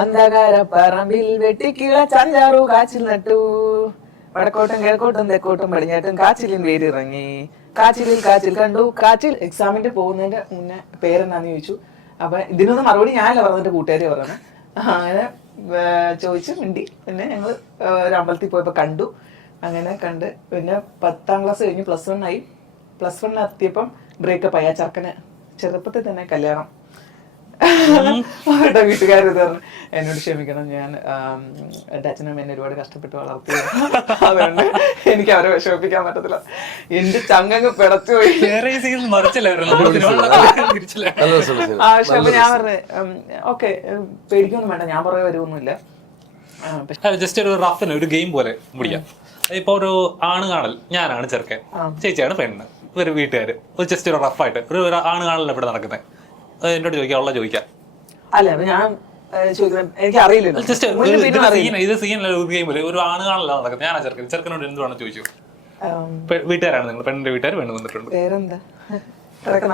അന്ധകാര പറമ്പിൽ വെട്ടിക്കിള ചഞ്ചാറു കാച്ചിൽ നട്ടു, വടക്കോട്ടും കിഴക്കോട്ടും തെക്കോട്ടും പടിഞ്ഞാട്ടും കാച്ചിലിൻ വേരിറങ്ങി, കാച്ചിലിൽ കാച്ചിൽ കണ്ടു. കാച്ചിൽ എക്സാമിന്റെ പോകുന്നതിന്റെ മുന്നേ പേരെന്നാന്ന് ചോദിച്ചു. അപ്പൊ ഇതിനൊന്നും മറുപടി ഞാനല്ല പറഞ്ഞിട്ട് കൂട്ടുകാരി പറഞ്ഞു. അങ്ങനെ ചോദിച്ചു മിണ്ടി. പിന്നെ ഞങ്ങള് ഒരു അമ്പലത്തിൽ പോയപ്പോ കണ്ടു. അങ്ങനെ കണ്ട് പിന്നെ 10ാം ക്ലാസ് കഴിഞ്ഞ് +1 ആയി. +1 എത്തിയപ്പം ബ്രേക്കപ്പ് ആയി. ആ ചെറുക്കന് ചെറുപ്പത്തിൽ തന്നെ കല്യാണം. അവരുടെ വീട്ടുകാർ പറഞ്ഞു എന്നോട് ക്ഷമിക്കണം, ഞാൻ എൻ്റെ അച്ഛനും എന്നെ ഒരുപാട് കഷ്ടപ്പെട്ട് വളർത്തി, അതുകൊണ്ട് എനിക്ക് അവരെ വിഷമിപ്പിക്കാൻ പറ്റത്തില്ല. എന്റെ ചങ്ങങ്ങ് പിടച്ചു പോയി. അപ്പൊ ഞാൻ പറഞ്ഞു ഓക്കെ പേടിക്കൊന്നും വേണ്ട, ഞാൻ പുറകെ വരുമൊന്നുമില്ല. ജസ്റ്റ് ഒരു റഫിന് ഒരു ഗെയിം പോലെ മുടിക്കാം. ഇപ്പൊ ഒരു ആണ് കാണൽ, ഞാനാണ് ചെറുക്കൻ, ചേച്ചിയാണ് പെണ്ണ്, ഒരു വീട്ടുകാര് ഒരു ജസ്റ്റ് ഒരു റഫായിട്ട് ഒരു ആണ് കാണൽ എവിടെ നടക്കുന്നത് എന്നോട് ചോദിക്കാം. അല്ല ഞാൻ എനിക്ക് അറിയില്ലല്ലോ. ഇത് സീനല്ല, ഒരു ഗെയിം പോലെ ഒരു ആണ് കാണലല്ല നടക്കുന്നത്. ഞാനാ ചെറുക്കനോട് എന്തുവാണെന്ന് ചോദിച്ചു. വീട്ടുകാരാണ് നിങ്ങൾ, പെണ്ണിന്റെ വീട്ടുകാർ പെണ്ണ് വന്നിട്ടുണ്ട്. പേരെന്താ?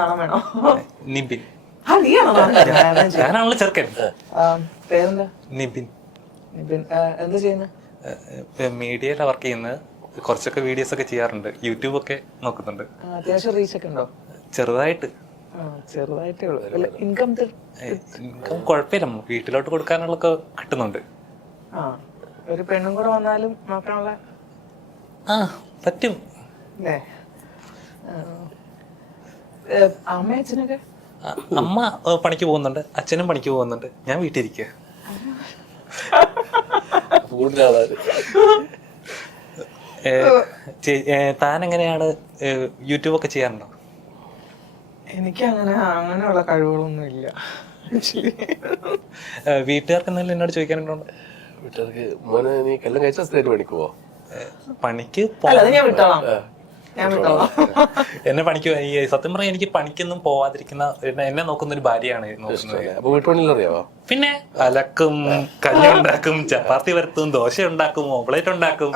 നാണം വേണോ? നിബിൻ. ഞാനാണല്ലോ ചെറുക്കൻ. പേരെന്താ? നിബിൻ. എന്താ ചെയ്യുന്നത്? മീഡിയയിലാണ് വർക്ക് ചെയ്യുന്നത്. കുറച്ചൊക്കെ വീഡിയോസ് ഒക്കെ ചെയ്യാറുണ്ട്, യൂട്യൂബ് ഒക്കെ നോക്കുന്നുണ്ട്. അത്യാവശ്യം റീച്ച് ഒക്കെ ഉണ്ടോ? ചെറുതായിട്ട്. ചെറുതായിട്ടേ ഉള്ളൂ. ഇൻകം കുഴപ്പമില്ല, വീട്ടിലോട്ട് കൊടുക്കാനുള്ളൊക്കെ കിട്ടുന്നുണ്ട്. ഒരു പെണ്ണും കൂടെ വന്നാലും നോക്കാനുള്ള പറ്റും. അമ്മ അച്ഛനൊക്കെ? അമ്മ പണിക്ക് പോകുന്നുണ്ട്, അച്ഛനും പണിക്ക് പോകുന്നുണ്ട്, ഞാൻ വീട്ടിലിരിക്കുക. താൻ എങ്ങനെയാണ്, യൂട്യൂബ് ഒക്കെ ചെയ്യാറുണ്ടോ? എനിക്ക് അങ്ങനെയുള്ള കഴിവുകളൊന്നും ഇല്ല. വീട്ടുകാർക്ക് എന്തെങ്കിലും എന്നോട് ചോദിക്കാനുണ്ടോ? വീട്ടുകാർക്ക് മോനെ നീ കല്യാണം കഴിച്ചാൽ സ്ഥിരമായിട്ട് പണിക്ക് പോവാ? പണിക്ക് ഞാൻ വിട്ടോളാം. എന്നെ പണിക്ക് സത്യം പറഞ്ഞാൽ എനിക്ക് പണിക്കൊന്നും പോവാതിരിക്കുന്ന എന്നെ നോക്കുന്ന ഒരു ഭാര്യയാണ് നോക്കുന്നത്. പിന്നെ അലക്കും, കഞ്ഞി ഉണ്ടാക്കും, ചപ്പാത്തി വരത്തും, ദോശ ഉണ്ടാക്കും, ഓംപ്ലേറ്റ് ഉണ്ടാക്കും.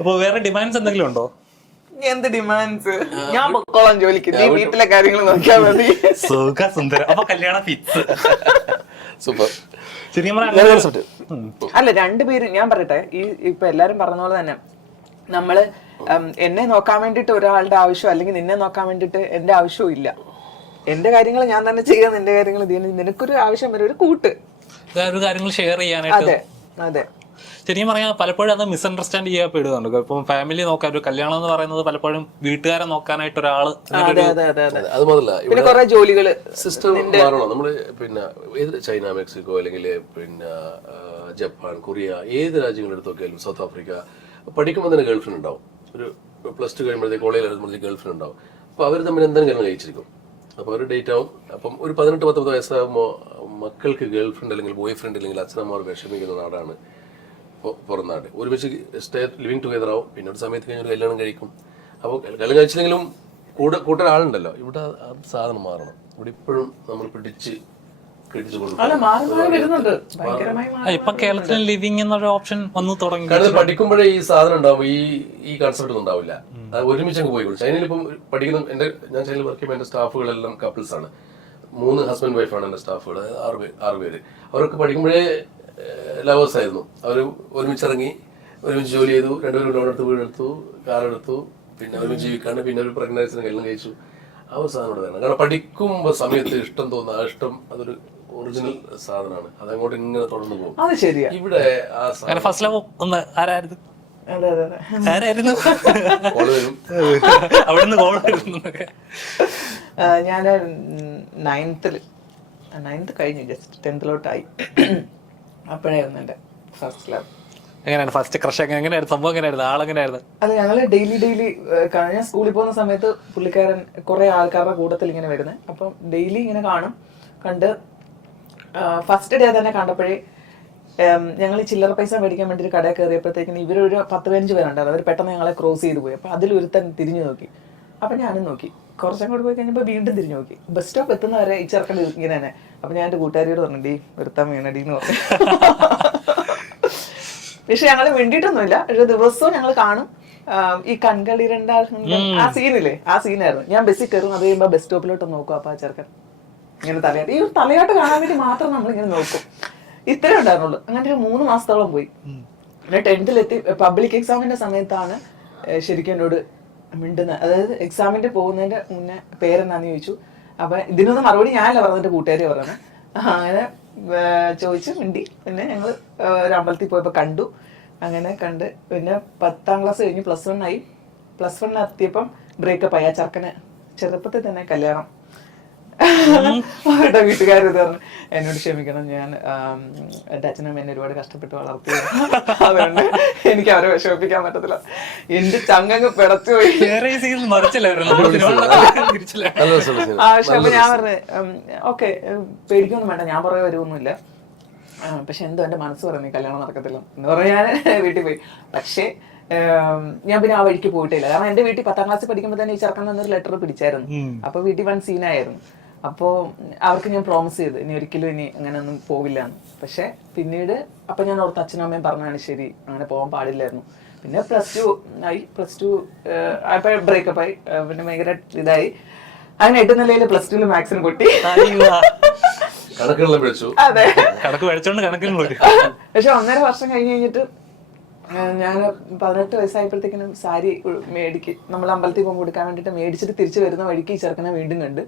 അപ്പൊ വേറെ ഡിമാൻഡ്സ് എന്തെങ്കിലും ഉണ്ടോ? എന്ത് ഡിമാൻഡ്സ്? ഞാൻ പൊക്കോളാം ജോലിക്ക്, നീ വീട്ടിലെ കാര്യങ്ങൾ നോക്കിയാൽ മതി. സുഖ സുന്ദരം. അപ്പൊ കല്യാണം ഫിക്സ്. സൂപ്പർ. അല്ല രണ്ടുപേരും, ഞാൻ പറയട്ടെ, ഇപ്പൊ എല്ലാരും പറഞ്ഞ പോലെ തന്നെ നമ്മള് എന്നെ നോക്കാൻ വേണ്ടിട്ട് ഒരാളുടെ ആവശ്യം അല്ലെങ്കിൽ നിന്നെ നോക്കാൻ വേണ്ടിട്ട് എന്റെ ആവശ്യവും ഇല്ല. എന്റെ കാര്യങ്ങൾ ഞാൻ തന്നെ ചെയ്യാം, നിന്റെ കാര്യങ്ങൾ നിനക്കൊരു ആവശ്യം വരെ ഒരു കൂട്ട് കാര്യങ്ങൾ ഷെയർ ചെയ്യാനായിട്ട്. അതെ അതെ. ശരിക്കും പറഞ്ഞാൽ പലപ്പോഴും അത് മിസ്അണ്ടർസ്റ്റാൻഡ് ചെയ്യപ്പെടുന്നുണ്ട്. ഇപ്പം ഫാമിലി നോക്കാൻ, ഒരു കല്യാണം എന്ന് പറയുന്നത് പലപ്പോഴും വീട്ടുകാരെ നോക്കാനായിട്ട് ഒരാള്. അത് മാത്രമല്ല പിന്നെ കുറെ ജോലികള് സിസ്റ്റം മാറണം. നമ്മള് പിന്നെ ഏത് ചൈന, മെക്സിക്കോ അല്ലെങ്കിൽ പിന്നെ ജപ്പാൻ, കൊറിയ, ഏത് രാജ്യങ്ങളെടുത്തൊക്കെയാലും, സൗത്ത് ആഫ്രിക്ക, പഠിക്കുമ്പോൾ തന്നെ ഗേൾഫ്രണ്ട് ഉണ്ടാവും. ഒരു +2 കഴിയുമ്പോഴത്തേക്ക് കോളേജിൽ വരുമ്പോഴത്തേക്ക് ഗേൾഫ്രണ്ട് ഉണ്ടാവും. അപ്പോൾ അവർ തമ്മിൽ എന്തെങ്കിലും കല്യാണം കഴിച്ചിരിക്കും. അപ്പോൾ ഒരു ഡേറ്റ് ആവും. അപ്പം ഒരു 18-19 വയസ്സാകുമ്പോൾ മക്കൾക്ക് ഗേൾഫ്രണ്ട് അല്ലെങ്കിൽ ബോയ് ഫ്രണ്ട് ഇല്ലെങ്കിൽ അച്ഛനമ്മമാർ വിഷമിക്കുന്ന നാടാണ് പുറം നാട്. ഒരുമിച്ച് ലിവിങ് ടുഗെദർ ആവും. പിന്നെ ഒരു സമയത്ത് കഴിഞ്ഞ ഒരു കല്യാണം കഴിക്കും. അപ്പോൾ കല്യാണം കഴിച്ചില്ലെങ്കിലും കൂട്ടൽ ആളുണ്ടല്ലോ. ഇവിടെ അത് സാധനം മാറണം. ഇവിടെ ഇപ്പോഴും നമ്മൾ പിടിച്ച് ഇപ്പൊ കേരളത്തിൽ ലിവിങ് എന്നൊരു ഓപ്ഷൻ വന്നു തുടങ്ങി. പഠിക്കുമ്പോഴേ ഈ സാധനം ഉണ്ടാവും, ഈ കൺസെപ്റ്റ് ഒന്നും ഉണ്ടാവില്ല. അത് ഒരുമിച്ച് അങ്ങ് പോയിക്കോളും. ചൈനയിൽ ഇപ്പം പഠിക്കുന്ന ഞാൻ ചൈനയിൽ വർക്ക് ചെയ്യുമ്പോൾ എന്റെ സ്റ്റാഫുകളെല്ലാം കപ്പിൾസ് ആണ്. 3 ഹസ്ബൻഡ് വൈഫാണ് എന്റെ സ്റ്റാഫുകൾ, 6 പേര്. അവരൊക്കെ പഠിക്കുമ്പോഴേ ലവേഴ്സ് ആയിരുന്നു. അവർ ഒരുമിച്ചിറങ്ങി, ഒരുമിച്ച് ജോലി ചെയ്തു, 2 പേരും ലോൺ എടുത്തു, വീടെടുത്തു, കാറെടുത്തു, പിന്നെ ഒരുമിച്ച് ജീവിക്കാണ്ട്, പിന്നെ ഒരു പ്രഗ്നൻസിന് കല്യാണം കഴിച്ചു. ആ ഒരു സാധനം ഇവിടെ വേണം. കാരണം പഠിക്കുമ്പോൾ സമയത്ത് ഇഷ്ടം തോന്നുന്ന ആ ഇഷ്ടം അതൊരു ഒറിജിനൽ സാധനമാണ്. അതങ്ങോട്ട് ഇങ്ങനെ തുടർന്ന് പോകും. ഇവിടെ ഫസ്റ്റ് ലവ് ആരായിരുന്നു? ഞാൻ 9th കഴിഞ്ഞു, ജസ്റ്റ് 10th അപ്പോഴായിരുന്നു എന്റെ ഫസ്റ്റ് ലവ്. എങ്ങനെയാണ് ഫസ്റ്റ് ക്രഷ്? എങ്ങനെയായിരുന്നു സംഭവം? എങ്ങനെയായിരുന്നു ആളെങ്ങനെയായിരുന്നു? അല്ല ഞങ്ങള് ഡെയിലി ഞാൻ സ്കൂളിൽ പോകുന്ന സമയത്ത് പുള്ളിക്കാരൻ കുറെ ആൾക്കാരുടെ കൂട്ടത്തിൽ ഇങ്ങനെ വരുന്നത്. അപ്പം ഡെയിലി ഇങ്ങനെ കണ്ട് ഫസ്റ്റ് ഡേ തന്നെ കണ്ടപ്പോഴേ ഞങ്ങൾ ഈ ചില്ലറ പൈസ മേടിക്കാൻ വേണ്ടി ഒരു കടയിൽ കയറിയപ്പോഴത്തേക്കിന് ഇവരൊരു 10-15 പേരുണ്ടായിരുന്നു. അവർ പെട്ടെന്ന് ഞങ്ങളെ ക്രോസ് ചെയ്ത് പോയി. അപ്പൊ അതിലൊരുത്തൻ തിരിഞ്ഞു നോക്കി. അപ്പൊ ഞാനും നോക്കി. കുറച്ചങ്ങോട്ട് പോയി കഴിഞ്ഞപ്പോൾ വീണ്ടും തിരിഞ്ഞു നോക്കി. ബസ് സ്റ്റോപ്പ് എത്തുന്നവരെ ഈ ചെറുക്കൻ ഇങ്ങനെ തന്നെ. അപ്പൊ ഞാൻ എന്റെ കൂട്ടുകാരിയോട് പറഞ്ഞു, ഒരുത്താൻ വീണടീന്ന് പറഞ്ഞു. പക്ഷെ ഞങ്ങൾ വേണ്ടിയിട്ടൊന്നുമില്ല. പക്ഷെ ദിവസവും ഞങ്ങൾ കാണും, ഈ കൺകളി ആ സീനില്ലേ, ആ സീനായിരുന്നു. ഞാൻ ബസ്സിൽ കയറും, അത് കഴിയുമ്പോ ബസ് സ്റ്റോപ്പിലോട്ട് നോക്കും. അപ്പൊ ആ ചെറുക്കൻ ഇങ്ങനെ തലയാട്ട്, ഈ തലയാട്ട് കാണാൻ വേണ്ടി മാത്രം നമ്മളിങ്ങനെ നോക്കും. ഇത്രേ ഉണ്ടായിരുന്നുള്ളൂ. അങ്ങനെ ഒരു 3 മാസത്തോളം പോയി. പിന്നെ 10th പബ്ലിക് എക്സാമിന്റെ സമയത്താണ് ശരിക്കും എന്നോട് മിണ്ടുന്നത്. അതായത് എക്സാമിന്റെ പോകുന്നതിന്റെ മുന്നേ പേരെന്നാന്ന് ചോദിച്ചു. അപ്പൊ ഇതിനൊന്നും മറുപടി ഞാനല്ല പറഞ്ഞിട്ട് കൂട്ടുകാരി പറഞ്ഞത്. അങ്ങനെ ചോദിച്ചു മിണ്ടി. പിന്നെ ഞങ്ങൾ ഒരു അമ്പലത്തിൽ പോയപ്പോ കണ്ടു. അങ്ങനെ കണ്ട് പിന്നെ 10th ക്ലാസ് കഴിഞ്ഞ് +1 ആയി. +1 എത്തിയപ്പം ബ്രേക്കപ്പ് ആയി. ആ ചെറുക്കന് ചെറുപ്പത്തിൽ തന്നെ കല്യാണം. അവരുടെ വീട്ടുകാർ പറഞ്ഞു എന്നോട് ക്ഷമിക്കണം, ഞാൻ എൻ്റെ അച്ഛനും എന്നെ ഒരുപാട് കഷ്ടപ്പെട്ട് വളർത്തി, അതുകൊണ്ട് എനിക്ക് അവരെ വിഷമിപ്പിക്കാൻ പറ്റത്തില്ല. എന്റെ ചങ്ങങ്ങ് പിടച്ചു പോയി. അപ്പൊ ഞാൻ പറഞ്ഞു ഓക്കെ പേടിക്കൊന്നും വേണ്ട, ഞാൻ പുറകെ വരുമൊന്നുമില്ല, പക്ഷെ എന്തോ എന്റെ മനസ്സ് പറഞ്ഞു കല്യാണം നടക്കത്തില്ല എന്ന് പറഞ്ഞ് ഞാൻ വീട്ടിൽ പോയി. പക്ഷേ ഞാൻ പിന്നെ ആ വഴിക്ക് പോയിട്ടില്ല. കാരണം എന്റെ വീട്ടിൽ 10th ക്ലാസ്സിൽ പഠിക്കുമ്പോൾ തന്നെ ഈ ചെറുക്കൻ തന്നൊരു ലെറ്റർ പിടിച്ചായിരുന്നു. അപ്പൊ വീട്ടിൽ വൻ സീനായിരുന്നു. അപ്പോ അവർക്ക് ഞാൻ പ്രോമിസ് ചെയ്തു ഇനി ഒരിക്കലും ഇനി അങ്ങനെ ഒന്നും പോവില്ല. പക്ഷെ പിന്നീട് അപ്പൊ ഞാൻ ഓർത്ത് അച്ഛനും അമ്മയും പറഞ്ഞാണ് ശരി, അങ്ങനെ പോകാൻ പാടില്ലായിരുന്നു. പിന്നെ +2 ആയി. +2 ആയപ്പോ ബ്രേക്കപ്പ് ആയി. പിന്നെ ഭയങ്കര ഇതായി. അങ്ങനെ 8th നിലയിൽ +2 മാത്സിന് പൊട്ടി. അതെ, പക്ഷെ 1.5 വർഷം കഴിഞ്ഞിട്ട് ഞാൻ 18 വയസ്സായപ്പോഴത്തേക്കിനും സാരി നമ്മൾ അമ്പലത്തിൽ പോകുമ്പോൾ കൊടുക്കാൻ വേണ്ടിട്ട് മേടിച്ചിട്ട് തിരിച്ചു വരുന്ന വഴിക്ക് ഈ ചെറുക്കനെ വീണ്ടും കണ്ട്.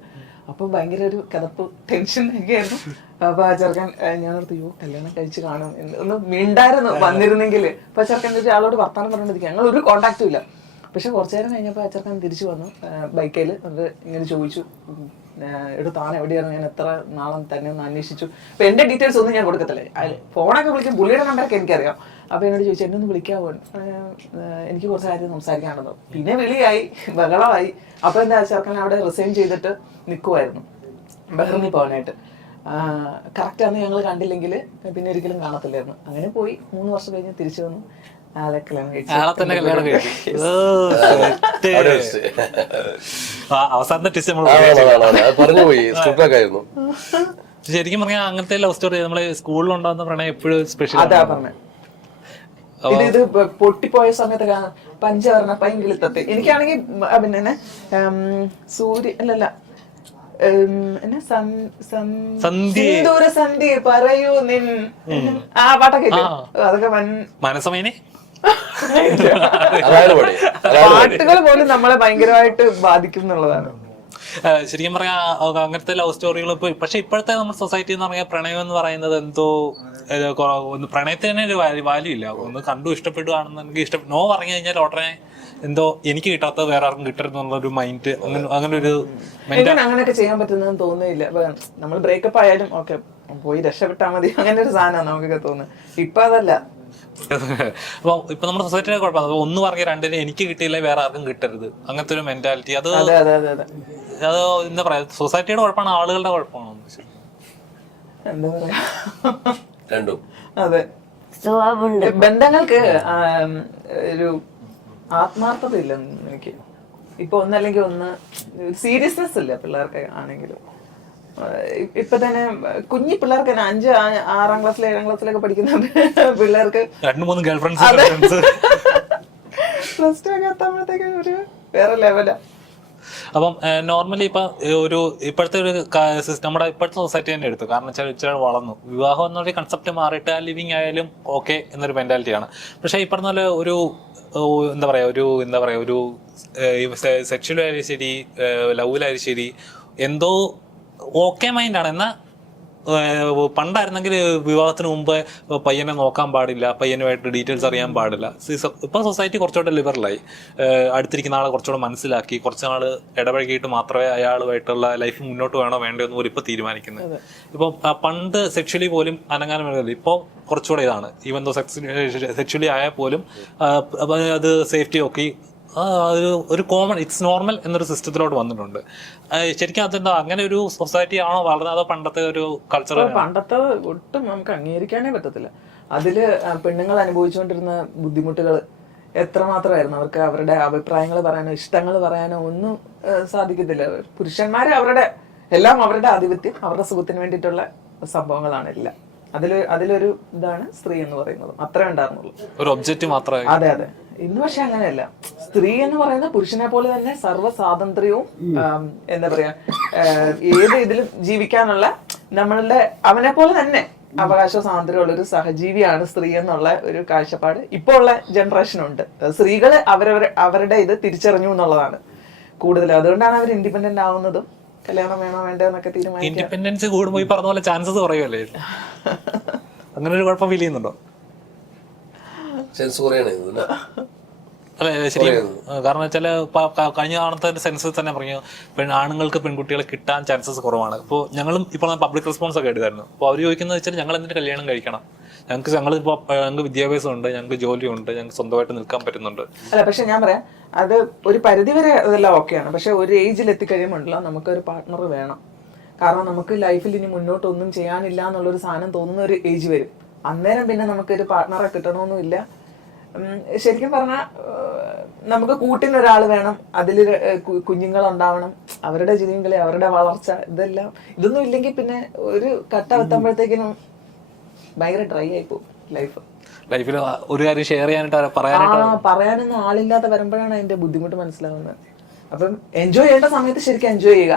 അപ്പൊ ഭയങ്കര ഒരു കിതപ്പ് ടെൻഷൻ ഒക്കെ ആയിരുന്നു. അപ്പൊ ആ ചെറുക്കൻ ഞാൻ ഓർത്തു കല്യാണം കഴിച്ച് കാണും ഒന്ന് മിണ്ടായിരുന്നു വന്നിരുന്നെങ്കിൽ. അപ്പൊ ചെറുക്കൻ ആളോട് വർത്താനം പറഞ്ഞിരിക്കുക, ഞങ്ങൾ ഒരു കോണ്ടാക്റ്റും ഇല്ല. പക്ഷെ കുറച്ചു നേരം കഴിഞ്ഞപ്പോൾ ആ ചെറുക്കൻ തിരിച്ചു വന്നു ബൈക്കിൽ. അത് ഇങ്ങനെ ചോദിച്ചു താൻ എവിടെയാണ്, ഞാൻ എത്ര നാളം തന്നെ ഒന്ന് അന്വേഷിച്ചു. അപ്പൊ എന്റെ ഡീറ്റെയിൽസ് ഒന്നും ഞാൻ കൊടുക്കത്തില്ലേ, ഫോണൊക്കെ വിളിക്കും, പുള്ളിയുടെ നമ്പറൊക്കെ എനിക്കറിയാം. അപ്പൊ എന്നോട് ചോദിച്ചു എന്നെ ഒന്ന് വിളിക്കാവോ, എനിക്ക് കുറച്ച് കാര്യം സംസാരിക്കാനുണ്ടോ. പിന്നെ വിളിയായി, ബഹളമായി. അപ്പൊ എന്താ ചെറുക്കൻ അവിടെ റിസൈൻ ചെയ്തിട്ട് നിൽക്കുമായിരുന്നു ബഹ്റിനിൽ പോകാനായിട്ട്. കറക്റ്റ് അന്ന് ഞങ്ങൾ കണ്ടില്ലെങ്കിൽ പിന്നെ ഒരിക്കലും കാണത്തില്ലായിരുന്നു. അങ്ങനെ പോയി 3 വർഷം കഴിഞ്ഞ് തിരിച്ചു വന്നു. ശരിക്കും പറഞ്ഞാൽ അങ്ങനത്തെ ലവ് സ്റ്റോറി നമ്മളെ സ്കൂളിലുണ്ടാകുന്ന പ്രണയം എപ്പോഴും സ്പെഷ്യൽ. അതാ പറഞ്ഞത്. ഇത് പൊട്ടിപ്പോയ സമയത്ത് പഞ്ചവർണ്ണ പൈങ്കിളിത്തത്തെ എനിക്കാണെങ്കിൽ പിന്നെ സൂര്യ അല്ലല്ല സിന്ദൂര സന്ധ്യ പറയൂ നിൻ ആ പാട്ടൊക്കെ അതൊക്കെ മനസ്സമേനെ പാട്ടുകൾ പോലും നമ്മളെ ഭയങ്കരമായിട്ട് ബാധിക്കും എന്നുള്ളതാണ്. ശരിക്കും പറയാ അങ്ങനത്തെ ലവ് സ്റ്റോറികൾ ഇപ്പൊ. പക്ഷെ ഇപ്പോഴത്തെ നമ്മുടെ സൊസൈറ്റി എന്ന് പറഞ്ഞാൽ പ്രണയം എന്ന് പറയുന്നത് എന്തോ പ്രണയത്തിന് തന്നെ ഒരു വാല്യൂ ഇല്ല. ഒന്ന് കണ്ടു ഇഷ്ടപ്പെടുകയാണെന്നെങ്കിൽ നോ പറഞ്ഞു കഴിഞ്ഞാൽ ഉടനെ എന്തോ എനിക്ക് കിട്ടാത്ത വേറെ ആർക്കും കിട്ടരുതെന്നുള്ളൊരു മൈൻഡ്, അങ്ങനെ ഒരു അങ്ങനെയൊക്കെ ചെയ്യാൻ പറ്റുന്നതെന്ന് തോന്നുന്നില്ല. നമ്മൾ ബ്രേക്കപ്പ് ആയാലും ഓക്കെ പോയി രക്ഷപ്പെട്ടാൽ മതി, അങ്ങനെ ഒരു സാധനമാണ് നമുക്കൊക്കെ തോന്നുന്നത്. ഇപ്പൊ അതല്ല. അപ്പൊ ഇപ്പൊ നമ്മുടെ സൊസൈറ്റിയുടെ കുഴപ്പമാണ്. ഒന്ന് പറഞ്ഞ രണ്ടിനെ എനിക്ക് കിട്ടിയില്ല വേറെ ആർക്കും കിട്ടരുത്, അങ്ങനത്തെ ഒരു മെന്റാലിറ്റി. അത് എന്താ പറയാ, സൊസൈറ്റിയുടെ കുഴപ്പമാണ് ആളുകളുടെ കുഴപ്പമാണോ? എന്താ പറയാ, രണ്ടും. അതെ, ബന്ധങ്ങൾക്ക് ഒരു ആത്മാർത്ഥത ഇല്ല എനിക്ക്. ഇപ്പൊ ഒന്നല്ലെങ്കിൽ ഒന്ന് സീരിയസ്നെസ് ഇല്ല പിള്ളേർക്ക് ആണെങ്കിലും. ഇപ്പൊ തന്നെ കുഞ്ഞി പിള്ളേർക്ക് തന്നെ 5, 6ാം ക്ലാസ്സിൽ 7ാം ക്ലാസ്സിലൊക്കെ പഠിക്കുന്ന പിള്ളേർക്ക് 2-3 ഗേൾഫ്രണ്ട്സ് +2 ഒക്കെ എത്തുമ്പോഴത്തേക്ക് ഒരു വേറെ ലെവലാ. അപ്പം നോർമലി ഇപ്പൊ ഇപ്പോഴത്തെ ഒരു നമ്മുടെ ഇപ്പോഴത്തെ സൊസൈറ്റി തന്നെ എടുത്തു. കാരണം ഇച്ചിരി വളർന്നു, വിവാഹം എന്നൊരു കൺസെപ്റ്റ് മാറിയിട്ട് ആ ലിവിങ് ആയാലും ഓക്കെ എന്നൊരു മെന്റാലിറ്റിയാണ്. പക്ഷെ ഈ പറഞ്ഞ പോലെ ഒരു ഒരു സെക്ഷുവലായാലും ശരി ലവിലായാലും ശരി എന്തോ ഓക്കെ മൈൻഡാണ്. എന്നാൽ പണ്ടായിരുന്നെങ്കിൽ വിവാഹത്തിന് മുമ്പ് പയ്യനെ നോക്കാൻ പാടില്ല, പയ്യനുമായിട്ട് ഡീറ്റെയിൽസ് അറിയാൻ പാടില്ല. ഇപ്പം സൊസൈറ്റി കുറച്ചുകൂടെ ലിബറലായി, അടുത്തിരിക്കുന്ന ആളെ കുറച്ചുകൂടെ മനസ്സിലാക്കി കുറച്ച് നാൾ ഇടപഴകിയിട്ട് മാത്രമേ അയാളുമായിട്ടുള്ള ലൈഫ് മുന്നോട്ട് വേണോ വേണ്ടോ എന്ന് ഇപ്പം തീരുമാനിക്കുന്നത്. ഇപ്പം പണ്ട് സെക്ഷലി പോലും അനങ്ങാനും വേണ്ടത് ഇപ്പോൾ കുറച്ചുകൂടെ ഇതാണ്. ഈവൻ ദോ സെക്ഷലി ആയാൽ പോലും അത് സേഫ്റ്റി ഒക്കെ ഒരു കോമൺ ഇറ്റ്സ് നോർമൽ എന്നൊരു സിസ്റ്റത്തിലോട്ട് വന്നിട്ടുണ്ട്. ശരിക്കും അതെന്താ അങ്ങനെ ഒരു സൊസൈറ്റി ആണോ വളർന്നത്, അതോ പണ്ടത്തെ ഒരു കൾച്ചർ? പണ്ടത്തെ ഒട്ടും നമുക്ക് അംഗീകരിക്കാനേ പറ്റത്തില്ല. അതില് പെണ്ണുങ്ങൾ അനുഭവിച്ചുകൊണ്ടിരുന്ന ബുദ്ധിമുട്ടുകൾ എത്രമാത്രമായിരുന്നു. അവർക്ക് അവരുടെ അഭിപ്രായങ്ങൾ പറയാനോ ഇഷ്ടങ്ങൾ പറയാനോ ഒന്നും സാധിക്കത്തില്ല. പുരുഷന്മാര് എല്ലാം അവരുടെ ആധിപത്യം, അവരുടെ സുഖത്തിന് വേണ്ടിയിട്ടുള്ള സംഭവങ്ങളാണ് എല്ലാം. അതിലൊരു ഇതാണ് സ്ത്രീ എന്ന് പറയുന്നത്. അത്രേ ഉണ്ടായിരുന്നുള്ളൂ, ഒരു ഒബ്ജക്റ്റ് മാത്രമേ. അതെ അതെ. ഇന്ന് പക്ഷെ അങ്ങനെയല്ല. സ്ത്രീ എന്ന് പറയുന്ന പുരുഷനെ പോലെ തന്നെ സർവ്വ സ്വാതന്ത്ര്യവും എന്താ പറയാ ഏത് ഇതിലും ജീവിക്കാനുള്ള നമ്മളുടെ അവനെ പോലെ തന്നെ അവകാശ സ്വാതന്ത്ര്യമുള്ള ഒരു സഹജീവിയാണ് സ്ത്രീ എന്നുള്ള ഒരു കാഴ്ചപ്പാട് ഇപ്പോൾ ഉള്ള ജനറേഷനുണ്ട്. സ്ത്രീകള് അവരുടെ ഇത് തിരിച്ചറിഞ്ഞു എന്നുള്ളതാണ് കൂടുതൽ. അതുകൊണ്ടാണ് അവർ ഇൻഡിപെൻഡന്റ് ആവുന്നതും കല്യാണം വേണോ വേണ്ടോ എന്നൊക്കെ തീരുമാനിക്കും. ഇൻഡിപെൻഡൻസ് കൂടുമ്പോ ഈ പറഞ്ഞ പോലെ ചാൻസസ് കുറയുമല്ലേ? അങ്ങനെ ഒരു കുഴപ്പം ഫീൽ ചെയ്യുന്നുണ്ടോ? അല്ലെ ശരി. കാരണം വെച്ചാൽ കഴിഞ്ഞ കാണത്തെ സെൻസസ് തന്നെ പറഞ്ഞു ആണുങ്ങൾക്ക് പെൺകുട്ടികളെ കിട്ടാൻ ചാൻസസ് കുറവാണ്. അപ്പോൾ ഞങ്ങളും ഇപ്പോൾ പബ്ലിക് റെസ്പോൺസ് ഒക്കെ എടുത്തായിരുന്നു. അപ്പോൾ അവർ ചോദിക്കുന്നത് വെച്ചാൽ ഞങ്ങൾ എന്തിനു കല്യാണം കഴിക്കണം, ഞങ്ങൾക്ക് വിദ്യാഭ്യാസം ഉണ്ട്, ഞങ്ങൾക്ക് ജോലിയുണ്ട്, ഞങ്ങൾക്ക് സ്വന്തമായിട്ട് നിൽക്കാൻ പറ്റുന്നുണ്ട്. അല്ല പക്ഷെ ഞാൻ പറയാം, അത് ഒരു പരിധി വരെ അതെല്ലാം ഓക്കെയാണ്. പക്ഷെ ഒരു ഏജിൽ എത്തിക്കഴിയുമ്പോഴല്ലോ നമുക്കൊരു പാർട്ട്ണർ വേണം. കാരണം നമുക്ക് ലൈഫിൽ ഇനി മുന്നോട്ടൊന്നും ചെയ്യാനില്ല എന്നുള്ളൊരു സാധനം തോന്നുന്ന ഒരു ഏജ് വരും. അന്നേരം പിന്നെ നമുക്കൊരു പാർട്ട്ണറെ കിട്ടണമെന്നില്ല. ശരിക്കും പറഞ്ഞാൽ നമുക്ക് കൂട്ടിനൊരാൾ വേണം, അതിൽ കുഞ്ഞുങ്ങൾ ഉണ്ടാവണം, അവരുടെ ജീവിതങ്ങളെ അവരുടെ വളർച്ച, ഇതൊന്നും ഇല്ലെങ്കിൽ പിന്നെ ഒരു കട്ട എത്തുമ്പോഴത്തേക്കിനും ഭയങ്കര ഡ്രൈ ആയി പോകും ലൈഫിൽ ഒരു കാര്യം ഷെയർ ചെയ്യാനായിട്ട് പറയാനൊന്നും ആളില്ലാതെ വരുമ്പോഴാണ് അതിന്റെ ബുദ്ധിമുട്ട് മനസ്സിലാവുന്നത്. അപ്പം എൻജോയ് ചെയ്യേണ്ട സമയത്ത് ശരിക്കും എൻജോയ് ചെയ്യുക.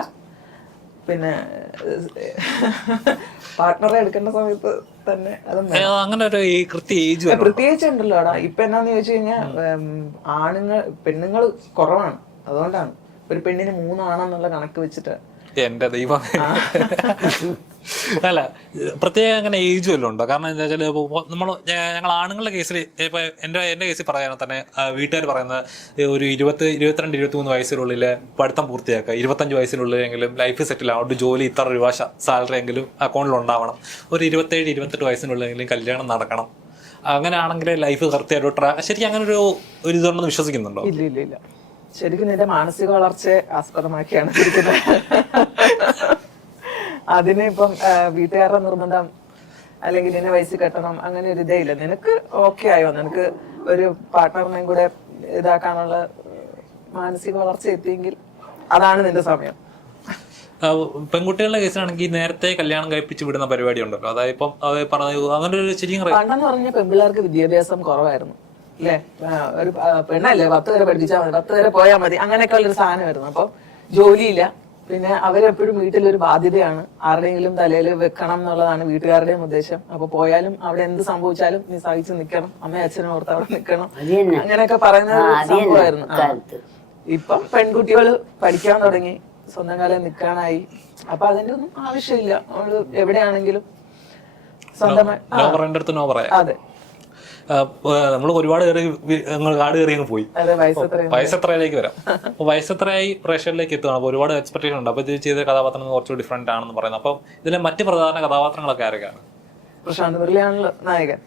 പിന്നെ പാർട്ട്ണറെ എടുക്കേണ്ട സമയത്ത് തന്നെ പ്രത്യേകിച്ച് ഉണ്ടല്ലോ അവിടെ. ഇപ്പൊ എന്നാന്ന് ചോദിച്ചു കഴിഞ്ഞാൽ പെണ്ണുങ്ങൾ കുറവാണ്. അതുകൊണ്ടാണ് ഒരു പെണ്ണിന് 3 ആണെന്നുള്ള കണക്ക് വെച്ചിട്ട്. എന്റെ ദൈവം. അല്ല പ്രത്യേക അങ്ങനെ ഏജ് വല്ലതും ഉണ്ടോ? കാരണം എന്താ വെച്ചാൽ ഞങ്ങൾ ആണുങ്ങളുടെ കേസിൽ ഇപ്പൊ എന്റെ കേസിൽ പറയാൻ തന്നെ വീട്ടുകാർ പറയുന്നത് ഒരു 22-23 വയസ്സിനുള്ളിൽ പഠിത്തം പൂർത്തിയാക്കുക, 25 വയസ്സിനുള്ളിലെങ്കിലും ലൈഫ് സെറ്റിൽ ആവും, ഒരു ജോലി ഇത്ര രൂപ സാലറി എങ്കിലും അക്കൗണ്ടിൽ ഉണ്ടാവണം, ഒരു 27-28 വയസ്സിനുള്ളിലെങ്കിലും കല്യാണം നടക്കണം. അങ്ങനെയാണെങ്കിൽ ലൈഫ് കറക്റ്റായിട്ട് ശരിക്കും അങ്ങനെ ഒരു ഇതുണ്ടെന്ന് വിശ്വസിക്കുന്നുണ്ടോ? ഇല്ല. ശരിക്കും നിന്റെ മാനസിക വളർച്ചയെ ആസ്പദമാക്കിയാണ് ഇരിക്കുന്നത്. അതിന് ഇപ്പം വീട്ടുകാരുടെ നിർബന്ധം അല്ലെങ്കിൽ നിന്നെ വയസ്സിൽ കെട്ടണം അങ്ങനെ ഒരു ഇതേ ഇല്ല. നിനക്ക് ഓക്കെ ആയോ, നിനക്ക് ഒരു പാർട്ട്ണറിനെയും കൂടെ ഇതാക്കാനുള്ള മാനസിക വളർച്ച എത്തിയെങ്കിൽ അതാണ് നിന്റെ സമയം. പെൺകുട്ടികളുടെ കേസിലാണെങ്കിൽ നേരത്തെ കല്യാണം കഴിപ്പിച്ച് വിടുന്ന പരിപാടി ഉണ്ടല്ലോ, അതായത് ഇപ്പം അങ്ങനെ ഒരു ശരിക്കും പണ്ടെന്ന് പറഞ്ഞ പെൺപിള്ളേർക്ക് വിദ്യാഭ്യാസം കുറവായിരുന്നു അല്ലേ? ഒരു പെണ്ണല്ലേ 10 വരെ പഠിപ്പിച്ചാൽ മതി, 10 വരെ പോയാൽ മതി, അങ്ങനെയൊക്കെ ഉള്ളൊരു സാധനമായിരുന്നു. അപ്പം ജോലിയില്ല, പിന്നെ അവരെപ്പോഴും വീട്ടിലൊരു ബാധ്യതയാണ്, ആരുടെയെങ്കിലും തലയിൽ വെക്കണം എന്നുള്ളതാണ് വീട്ടുകാരുടെയും ഉദ്ദേശം. അപ്പൊ പോയാലും അവിടെ എന്ത് സംഭവിച്ചാലും നീ സഹിച്ച് നിൽക്കണം, അമ്മയും അച്ഛനും ഓർത്ത് അവിടെ നിൽക്കണം, അങ്ങനെയൊക്കെ പറയുന്ന സംഭവമായിരുന്നു. ഇപ്പം പെൺകുട്ടികൾ പഠിക്കാൻ തുടങ്ങി, സ്വന്തം കാലം നിൽക്കാനായി. അപ്പൊ അതിന്റെ ഒന്നും ആവശ്യമില്ല. നമ്മള് എവിടെയാണെങ്കിലും സ്വന്തമായി. അതെ, നമ്മൾ ഒരുപാട് കാട് കയറി അങ്ങ് പോയി. വയസ്സെത്രയിലേക്ക് വരാം. അപ്പൊ വയസ്സെത്രയായി പ്രേക്ഷകരിലേക്ക് എത്തുകയാണ്. അപ്പൊ ഒരുപാട് എക്സ്പെക്ടേഷൻ ഉണ്ട്. അപ്പൊ ഇത് ചെയ്ത കഥാപാത്രം കുറച്ചുകൂടി ഡിഫറെന്റ് ആണെന്ന് പറയുന്നത്. അപ്പൊ ഇതിലെ മറ്റ് പ്രധാന കഥാപാത്രങ്ങളൊക്കെ ആരൊക്കെയാണ്? പ്രശാന്ത് മുരളിയാണല്ലോ നായകൻ,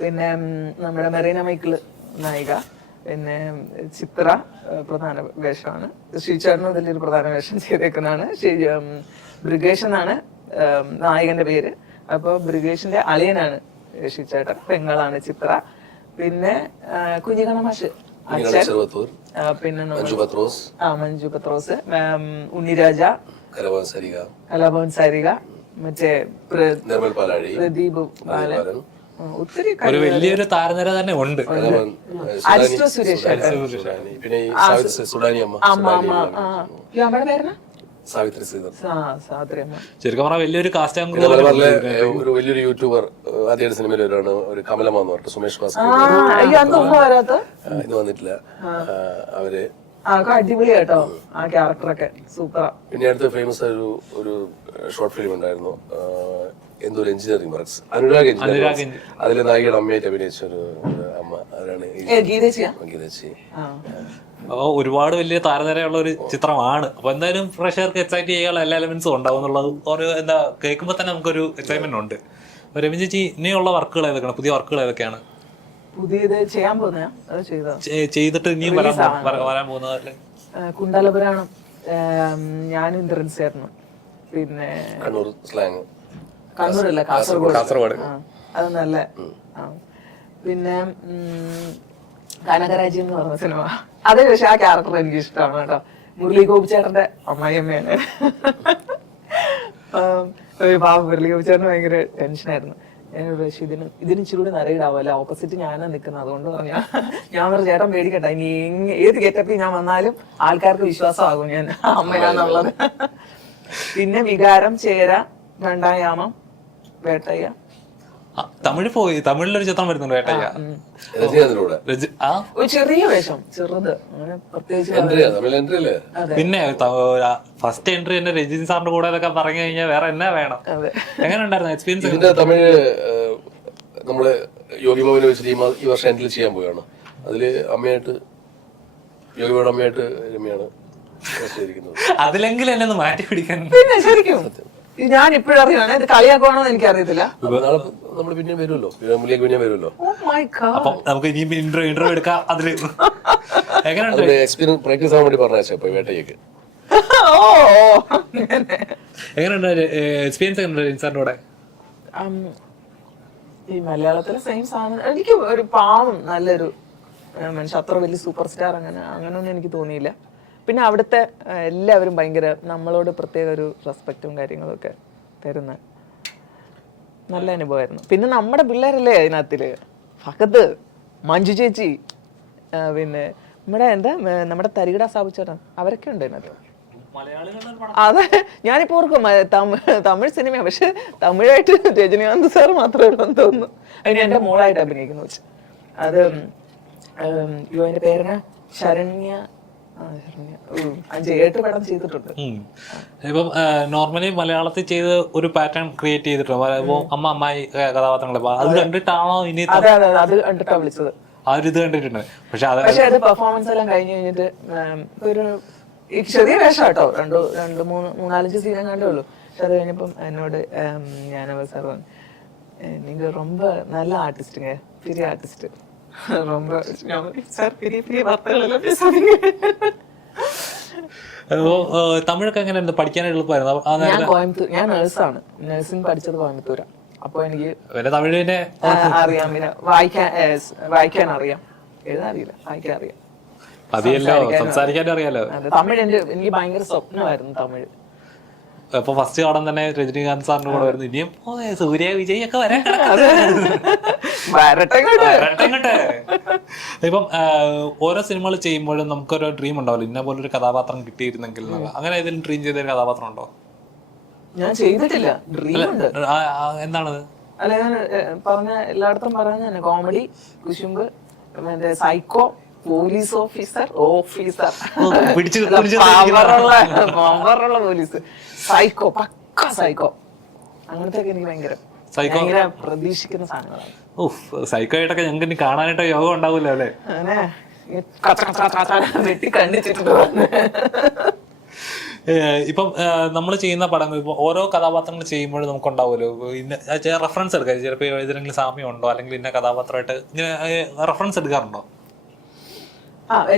പിന്നെ നമ്മുടെ മെറീന മൈക്കിള് നായിക, പിന്നെ ചിത്ര പ്രധാന വേഷമാണ്, ശ്രീചേട്ടനും ഇതിലൊരു പ്രധാന വേഷം ചെയ്തേക്കുന്നതാണ്. ബ്രിഗേഷ് എന്നാണ് നായകന്റെ പേര്. അപ്പൊ ബ്രിഗേഷിന്റെ അളിയനാണ് ശ്രീചേട്ടൻ, പെങ്ങളാണ് ചിത്ര, പിന്നെ കുഞ്ഞിക്കണമാഷ് അച്ഛൻ, പിന്നെ മഞ്ജു പത്രോസ്, ഉണ്ണിരാജ, കലാഭവൻ സാരിക, മറ്റേ പ്രദീപ് ബാലൻ, ഒത്തിരി വലിയൊരു താരനിര തന്നെ ഉണ്ട്. അരിസ്റ്റോ സുരേഷ്, അമ്മയുടെ പേരെന്നാ? ശരിക്കും പറഞ്ഞാൽ വലിയൊരു കാസ്റ്റ് ഒരു വലിയൊരു യൂട്യൂബർ ആദ്യമായിട്ട് സിനിമയിൽ വരാണ്, ഒരു കമലമ്മ എന്ന് പറഞ്ഞിട്ട് സുമേഷ് ഇത് വന്നിട്ടില്ല. അവര് അടിപൊളി കേട്ടോ, ആ ക്യാരക്ടറൊക്കെ സൂപ്പറാ. പിന്നെ അടുത്ത ഫേമസ് ഒരു ഷോർട്ട് ഫിലിം ഉണ്ടായിരുന്നു, എന്തോ ഒരു എഞ്ചിനീയറിംഗ് വർക്ക്സ്, അനുരാഗ് എഞ്ചിനീയറിംഗ്. അതിലെ നായികയുടെ അമ്മയായിട്ട് അഭിനയിച്ച ഒരു അമ്മ, അവരാണ് ഗീതേച്ചി. ഒരുപാട് വലിയ താരനിരയുള്ള ഒരു ചിത്രമാണ്. അപ്പൊ എന്തായാലും പ്രേക്ഷകർക്ക് എക്സൈറ്റ് ചെയ്യാനുള്ള എല്ലാ എലമെന്റ്സും ഉണ്ടാവും എന്നുള്ളത് ഒരു എന്താ കേൾക്കുമ്പോൾ തന്നെ നമുക്കൊരു എക്സൈറ്റ്മെന്റ് ഉണ്ട്. രവി ചേച്ചി, ഇനിയുള്ള വർക്കുകൾ ഏതൊക്കെയാണ്, പുതിയ വർക്കുകൾ ഏതൊക്കെയാണ് ചെയ്തിട്ട് ഇനിയും വരാൻ പോകുന്നത്? കുണ്ടലപുരാണം ഞാനും ഇന്ദ്രൻസ് ആയിരുന്നു, പിന്നെ കണ്ണൂരല്ല കാസർഗോഡ്, അത് നല്ല. പിന്നെ കനകരാജ്യം എന്ന് പറഞ്ഞ സിനിമ, അത് പക്ഷെ ആ ക്യാരക്ടർ എനിക്ക് ഇഷ്ടമാണ് കേട്ടോ. മുരളി ഗോപിച്ചേട്ടന്റെ അമ്മായിയമ്മയാണ്. പാവം മുരളി ഗോപിച്ചേട്ടന് ഭയങ്കര ടെൻഷനായിരുന്നു. എന്നോട് പക്ഷേ ഇതിന് ഇച്ചിരി കൂടി നിറയിടാവല്ലോ, ഓപ്പോസിറ്റ് ഞാനാ നിൽക്കുന്നത്, അതുകൊണ്ട് ഞാൻ പറഞ്ഞു ചേട്ടൻ പേടിക്കട്ടെ, ഇനി ഏത് ഗെറ്റപ്പിൽ ഞാൻ വന്നാലും ആൾക്കാർക്ക് വിശ്വാസമാകും ഞാൻ അമ്മയാന്നുള്ളത്. പിന്നെ വികാരം, ചേര, രണ്ടാം യാമം, വേട്ടയ്യ. തമിഴിലൊരു ചിത്രം വരുന്നുണ്ട് വേട്ടയ്യ. ഒരു ചെറിയ വേഷം, ചെറുത്, അങ്ങനെ പ്രത്യേകിച്ച്. പിന്നെ ഫസ്റ്റ് എൻട്രി തന്നെ രജനി സാറിന്റെ കൂടെ ഇതൊക്കെ പറഞ്ഞു കഴിഞ്ഞാൽ വേറെ എന്നാ വേണം. എങ്ങനെ ഉണ്ടായിരുന്നു എക്സ്പീരിയൻസ്? ഇതിന്റെ തമിഴ് നമ്മള് യോഗി മോഹനെ വെച്ചിട്ട് ഈ വർഷം എൻഡിൽ ചെയ്യാൻ പോവുകയാണ്. അതില് അമ്മയായിട്ട്, യോഗിയുടെ അമ്മയായിട്ട് രമ്യാണ് ചെയ്തിരിക്കുന്നത്. അതിലെങ്കിലും എന്നെ ഒന്ന് മാറ്റി പിടിക്കാൻ. പിന്നെ ശരിക്കും ഞാൻ ഇപ്പോഴും അറിയാണ്, ഇത് കളിയാക്കുവാണോന്ന് എനിക്ക് അറിയത്തില്ല. നമ്മള് പിന്നെ വരുമല്ലോ, പിന്നെ വരുമല്ലോ. അപ്പൊ നമുക്ക് ഇനി ഇന്റർവ്യൂ എടുക്കാം. അതില് എങ്ങനെയുണ്ട് എക്സ്പീരിയൻസ് പ്രാക്ടീസ് ആവാൻ വേണ്ടി പറഞ്ഞാ പോയി വേട്ടയ്ക്ക്. എങ്ങനെയുണ്ട് എക്സ്പീരിയൻസ് എങ്ങനെയുണ്ട് സാറിന്റെ കൂടെ? ഈ മലയാളത്തിലെ സെയിം സാധനം എനിക്ക് ഒരു പാവം നല്ലൊരു മനുഷ്യ, അത്ര വലിയ സൂപ്പർ സ്റ്റാർ അങ്ങനെയൊന്നും എനിക്ക് തോന്നിയില്ല. പിന്നെ അവിടുത്തെ എല്ലാവരും ഭയങ്കര നമ്മളോട് പ്രത്യേക ഒരു റെസ്പെക്റ്റും കാര്യങ്ങളും ഒക്കെ തരുന്ന നല്ല അനുഭവമായിരുന്നു. പിന്നെ നമ്മുടെ പിള്ളേരല്ലേ അതിനകത്തില്, ഫഹദ്, മഞ്ജു ചേച്ചി, പിന്നെ നമ്മുടെ തരികിട സാബുച്ചേട്ടൻ, അവരൊക്കെ ഉണ്ട് അതിനകത്ത്. അതെ, ഞാനിപ്പോ ഓർക്കും തമിഴ് സിനിമ, പക്ഷെ തമിഴായിട്ട് രജനീകാന്ത് സാർ മാത്രമേ ഉള്ളൂ തോന്നുന്നു. അതിന് എന്റെ മോളായിട്ട് അഭിനയിക്കുന്നു വെച്ച്. അത് അതിന്റെ പേരെന്നാ, ശരണ്യ, 5-8 പടം ചെയ്തിട്ടുണ്ട്. ഇപ്പം നോർമലി മലയാളത്തിൽ ചെയ്ത് ഒരു പാറ്റേൺ ക്രിയേറ്റ് ചെയ്തിട്ടുണ്ട്, അമ്മായി കഥാപാത്രങ്ങളെ. അത് കണ്ടിട്ടാണോ ഇനി? അതെ, അത് കണ്ടിട്ടാ വിളിച്ചത്. ആ ഒരു ഇത് കണ്ടിട്ടുണ്ട്. പക്ഷെ അത് പെർഫോമൻസ് എല്ലാം കഴിഞ്ഞ് കഴിഞ്ഞിട്ട് ഒരു ചെറിയ വേഷം കേട്ടോ, 3-4 സീൻ കണ്ടേ ഉള്ളൂ. പക്ഷെ അത് കഴിഞ്ഞപ്പം എന്നോട് ஞானவேல் சார் நீங்க ரொம்ப நல்ல ஆர்டிஸ்ட்டுங்க, பெரிய ஆர்டிஸ்ட், ரொம்ப சார் பெரிய பெரிய வார்த்தைகள் எல்லாம் பேசாதீங்க. തമിഴൊക്കെ എങ്ങനെയായിരുന്നു പഠിക്കാനായിട്ട് എളുപ്പമായിരുന്നു? ഞാൻ നേഴ്സാണ്, നഴ്സിംഗ് പഠിച്ചത് കോയമ്പത്തൂരാ. അപ്പൊ എനിക്ക് തമിഴിനെ അറിയാം, പിന്നെ വായിക്കാൻ അറിയാം, എഴുതാൻ അറിയില്ല, വായിക്കാൻ അറിയാം, മതിയല്ലോ, സംസാരിക്കാനും അറിയാലോ. തമിഴ് എനിക്ക് ഭയങ്കര സ്വപ്നമായിരുന്നു തമിഴ്. അപ്പൊ ഫസ്റ്റ് കാണാൻ തന്നെ രജനീകാന്ത് സാറിന്റെ കൂടെ വരുന്നു. ഇനിയും സൂര്യ വിജയ് ഒക്കെ വരാൻ. ഇപ്പം ഓരോ സിനിമകൾ ചെയ്യുമ്പോഴും നമുക്കൊരു ഡ്രീം ഉണ്ടാവില്ല, ഇന്ന പോലെ ഒരു കഥാപാത്രം കിട്ടിയിരുന്നെങ്കിൽ. അങ്ങനെ ഏതെങ്കിലും ഡ്രീം ചെയ്ത ഒരു കഥാപാത്രം ഉണ്ടോ? ഞാൻ ചെയ്തിട്ടില്ല, ഡ്രീം ഉണ്ട്. എന്താണത്? അല്ല, ഞാൻ പറഞ്ഞ എല്ലായിടത്തും പറയുന്ന തന്നെ, കോമഡി, കുശുമ്പ്, സൈക്കോ, പോലീസ് ഓഫീസർ, പവറുള്ള പോലീസ്, സൈക്കോ, പക്ക സൈക്കോ, അങ്ങനത്തെ എനിക്ക് ഭയങ്കര പ്രതീക്ഷിക്കുന്ന സാധനങ്ങളാണ്. സൈക്കോ ആയിട്ടൊക്കെ ഞങ്ങൾക്ക് ഇനി കാണാനായിട്ട് യോഗം ഉണ്ടാവില്ല അല്ലേ? വെട്ടി കണ്ടിച്ചിട്ടുണ്ട്. ഇപ്പം നമ്മൾ ചെയ്യുന്ന പടങ്ങൾ, ഇപ്പൊ ഓരോ കഥാപാത്രങ്ങൾ ചെയ്യുമ്പോഴും നമുക്കുണ്ടാവുമല്ലോ റെഫറൻസ് എടുക്കാം. ചിലപ്പോൾ ഏതെങ്കിലും സാമ്യം ഉണ്ടോ, അല്ലെങ്കിൽ ഇന്ന കഥാപാത്രമായിട്ട് ഇങ്ങനെ റെഫറൻസ് എടുക്കാറുണ്ടോ?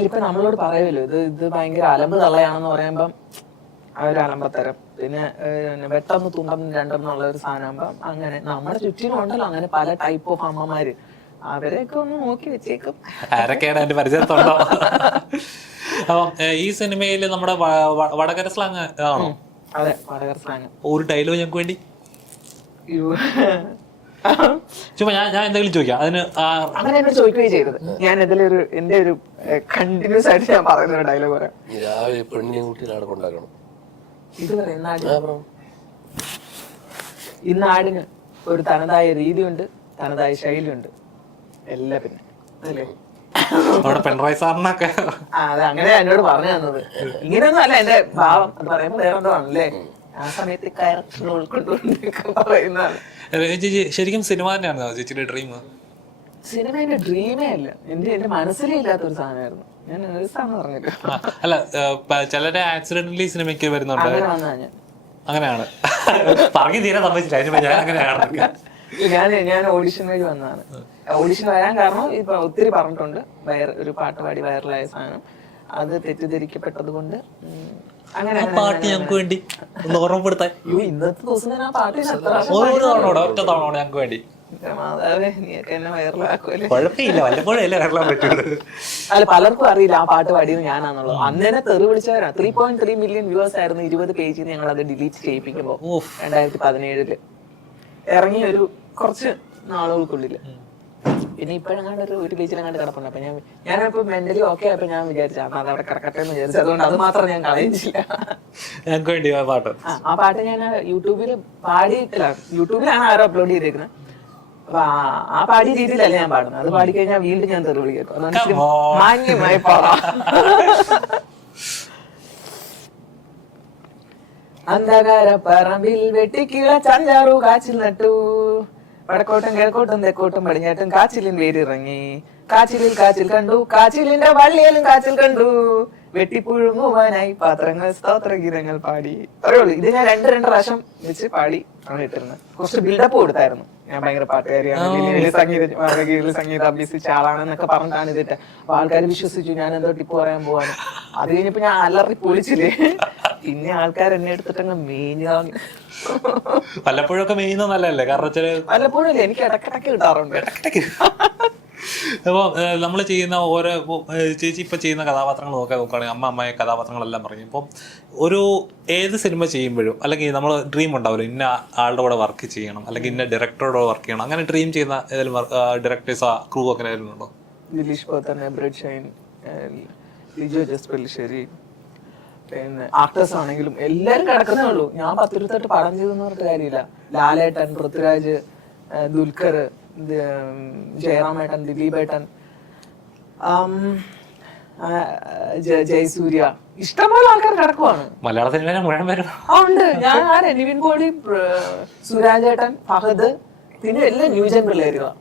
ഇപ്പൊ നമ്മളോട് പറയുമല്ലോ, ഇത് ഭയങ്കര അലമ്പ് തള്ളയാണെന്ന് പറയുമ്പം ഒരു അലമ്പത്തരം, പിന്നെ വെട്ടൊന്ന് തുണ്ടൊന്ന് രണ്ടെന്നുള്ള ഒരു സാധനമാകുമ്പം അങ്ങനെ നമ്മുടെ ചുറ്റിനും ഉണ്ടല്ലോ അങ്ങനെ പല ടൈപ്പ് ഓഫ് അമ്മമാര്, അവരെയൊക്കെ ഒന്ന് നോക്കി വെച്ചേക്കും. ആരൊക്കെയാണ് എന്റെ പരിചയത്തുണ്ടോ? അപ്പം ഈ സിനിമയിൽ നമ്മുടെ വടകര സ്ലാങ് ആണോ? അതെ, വടകര സ്ലാങ്. ഒരു ഡയലോഗ് ഞങ്ങൾക്ക് വേണ്ടി ചുമ്മാ ഞാൻ എന്തെങ്കിലും ചോദിക്കാം. അതിന് അങ്ങനെ എന്നോട് ചോദിക്കുകയും ചെയ്തത്. ഞാൻ ഇതിലൊരു എന്റെ ഒരു കണ്ടിന്യൂസ് ആയിട്ട് ഞാൻ പറയുന്ന ഒരു ഡയലോഗ് പറയാം. ഇത് പറയാം, ഈ നാടിന് ഒരു തനതായ രീതിയുണ്ട്, തനതായ ശൈലിയുണ്ട്, എല്ലാം. പിന്നെ അല്ലേ പിണറായി സാറിനൊക്കെ അതെ, അങ്ങനെ എന്നോട് പറഞ്ഞു തന്നത്. ഇങ്ങനെയൊന്നും അല്ല എന്റെ ഭാവം, അത് പറയുമ്പോ വേറെന്തോ ആണല്ലേ, ആ സമയത്ത് ക്യാരക്ടർ ഉൾക്കൊണ്ടുകൊണ്ടൊക്കെ പറയുന്നതാണ്. ശരിക്കും സിനിമ തന്നെയാണോ ചേച്ചിയുടെ ഡ്രീം? സിനിമ എന്റെ ഡ്രീമേ അല്ല, എന്റെ മനസ്സിലേ ഇല്ലാത്തൊരു സാധനമായിരുന്നു. ഞാൻ നേഴ്സാണെന്ന് പറഞ്ഞില്ല. അല്ല, ചിലരെ ആക്സിഡന്റലി സിനിമയ്ക്ക് വരുന്നുണ്ട്. അങ്ങനെയാണ് പറഞ്ഞു തീരാൻ സംഭവിച്ചില്ല. ഞാൻ ഓഡിഷൻ വഴി വന്നതാണ്. ഓഡിഷൻ വരാൻ കാരണം ഇപ്പൊ ഒത്തിരി പറഞ്ഞിട്ടുണ്ട്, ഒരു പാട്ട് പാടി വൈറലായ സാധനം, അത് തെറ്റിദ്ധരിക്കപ്പെട്ടത് കൊണ്ട് അങ്ങനെ പാട്ട് ഞങ്ങൾക്ക് വേണ്ടി ഒന്ന് ഓർമ്മപ്പെടുത്താൻ ഇന്നത്തെ ദിവസം തന്നെ ആ പാട്ട് ഒറ്റ തവണ ഞങ്ങൾക്ക് വേണ്ടി അല്ല, പലർക്കും അറിയില്ല ആ പാട്ട് പാടിയത് ഞാനാന്നുള്ളത്. അന്ന് തന്നെ തെറി വിളിച്ചവരാ. 3.3 മില്യൺ വ്യൂവേഴ്സ് ആയിരുന്നു 20 പേജിൽ ഞങ്ങൾ അത് ഡിലീറ്റ് ചെയ്യിപ്പിക്കുമ്പോ 2017 ഇറങ്ങിയ ഒരു കുറച്ച് നാളുകൾക്കുള്ളിൽ. പിന്നെ ഇപ്പോഴെങ്ങാണ്ട് ഒരു ബീച്ചിലെങ്ങാണ്ട് കിടപ്പുണ്ട്. അപ്പൊ ഞാനിപ്പോ മെന്റലി ഓക്കെ ആയപ്പോ ഞാൻ വിചാരിച്ചു അന്ന് അതവിടെ കിടക്കട്ടെ എന്ന് വിചാരിച്ചു. അതുകൊണ്ട് അത് മാത്രം ഞാൻ കളയിച്ചില്ല. ആ പാട്ട് ഞാൻ യൂട്യൂബിൽ പാടിയിട്ടില്ല. യൂട്യൂബിലാണ് ആരോ അപ്ലോഡ് ചെയ്തേക്കുന്നത്. അപ്പൊ ആ പാടിയ രീതിയിലല്ല ഞാൻ പാടുന്നത്. അത് പാടിക്കഴിഞ്ഞാൽ വീണ്ടും ഞാൻ തെറിവിളി കേൾക്കും. അതുകൊണ്ട് മാന്യമായി പാടാം. അന്ധകാര പറമ്പിൽ വെട്ടിക്കിള ചഞ്ചാറു കാച്ചിൽ നട്ടു, വടക്കോട്ടും കിഴക്കോട്ടും തെക്കോട്ടും പടിഞ്ഞാട്ടും കാച്ചിലിൻ വേരിറങ്ങി, കാച്ചിലിൽ കാച്ചിൽ കണ്ടു, കാച്ചിലിന്റെ വള്ളിയിലും കാച്ചിൽ കണ്ടു, വെട്ടിപ്പുഴുങ്ങുവാനായി പാത്രങ്ങൾ സ്തോത്രഗീതങ്ങൾ പാടി. പറയുള്ളൂ. ഇത് ഞാൻ രണ്ട് പ്രാവശ്യം വെച്ച് പാടി ആണ് ഇട്ടിരുന്നത്. കുറച്ച് ബിൽഡപ്പ് കൊടുത്തായിരുന്നു. ഞാൻ ഭയങ്കര പാട്ടുകാരിയാണ്, വലിയ സംഗീതം അഭ്യസിച്ച ആളാണെന്നൊക്കെ പറഞ്ഞിട്ടാണ് ഇതിട്ട്. അപ്പൊ ആൾക്കാർ വിശ്വസിച്ചു ഞാൻ എന്തോ ടിപ്പ് പറയാൻ പോവാണ്. അത് കഴിഞ്ഞപ്പോ ഞാൻ അലറി പൊളിച്ചില്ലേ. പിന്നെ ആൾക്കാർ എന്നെ എടുത്തിട്ടങ്ങ് മേഞ്ഞു. വല്ലപ്പോഴൊക്കെ മെയിൻ നല്ലല്ലേ? കാരണം വല്ലപ്പോഴും ഇല്ല, എനിക്ക് ഇടക്കിടക്ക് കിട്ടാറുണ്ട്. അപ്പോൾ നമ്മൾ ചെയ്യുന്ന ഓരോ ചേച്ചി ഇപ്പം ചെയ്യുന്ന കഥാപാത്രങ്ങൾ നോക്കുകയാണെങ്കിൽ അമ്മയെ കഥാപാത്രങ്ങളെല്ലാം പറഞ്ഞു. ഇപ്പം ഒരു ഏത് സിനിമ ചെയ്യുമ്പോഴും അല്ലെങ്കിൽ നമ്മൾ ഡ്രീം ഉണ്ടാവില്ല, ഇന്ന ആളുടെ കൂടെ വർക്ക് ചെയ്യണം അല്ലെങ്കിൽ ഇന്ന ഡയറക്ടറുടെ വർക്ക് ചെയ്യണം. അങ്ങനെ ഡ്രീം ചെയ്യുന്ന ഏതെങ്കിലും ഡയറക്ടേഴ്സ് ക്രൂ അങ്ങനെ ഏതെങ്കിലും ഉണ്ടോ? ദിലീഷ് പോത്തൻ, ബ്രെഡ് ഷൈൻ, ലിജോ ജോസ് പെല്ലിശ്ശേരി, പിന്നെ ആക്ടേഴ്സ് ആണെങ്കിലും എല്ലാരും കിടക്കുന്നേ ഉള്ളൂ. ഞാൻ 10-28 പടം ചെയ്തെന്ന് പറഞ്ഞിട്ട് കാര്യമില്ല. ലാലേട്ടൻ, പൃഥ്വിരാജ്, ദുൽഖർ, ജയറാമേട്ടൻ, ദിലീപേട്ടൻ, ജയസൂര്യ, ഇഷ്ടംപോലെ ആൾക്കാർ കിടക്കുവാണ്. മലയാള സിനിമ മുഴുവൻ പേരും ഉണ്ട്. ഞാൻ നിവിൻ പോളി, സുരാജേട്ടൻ, ഫഹദ്, പിന്നെ എല്ലാം ന്യൂജൻ പിള്ളേരുകളാണ്.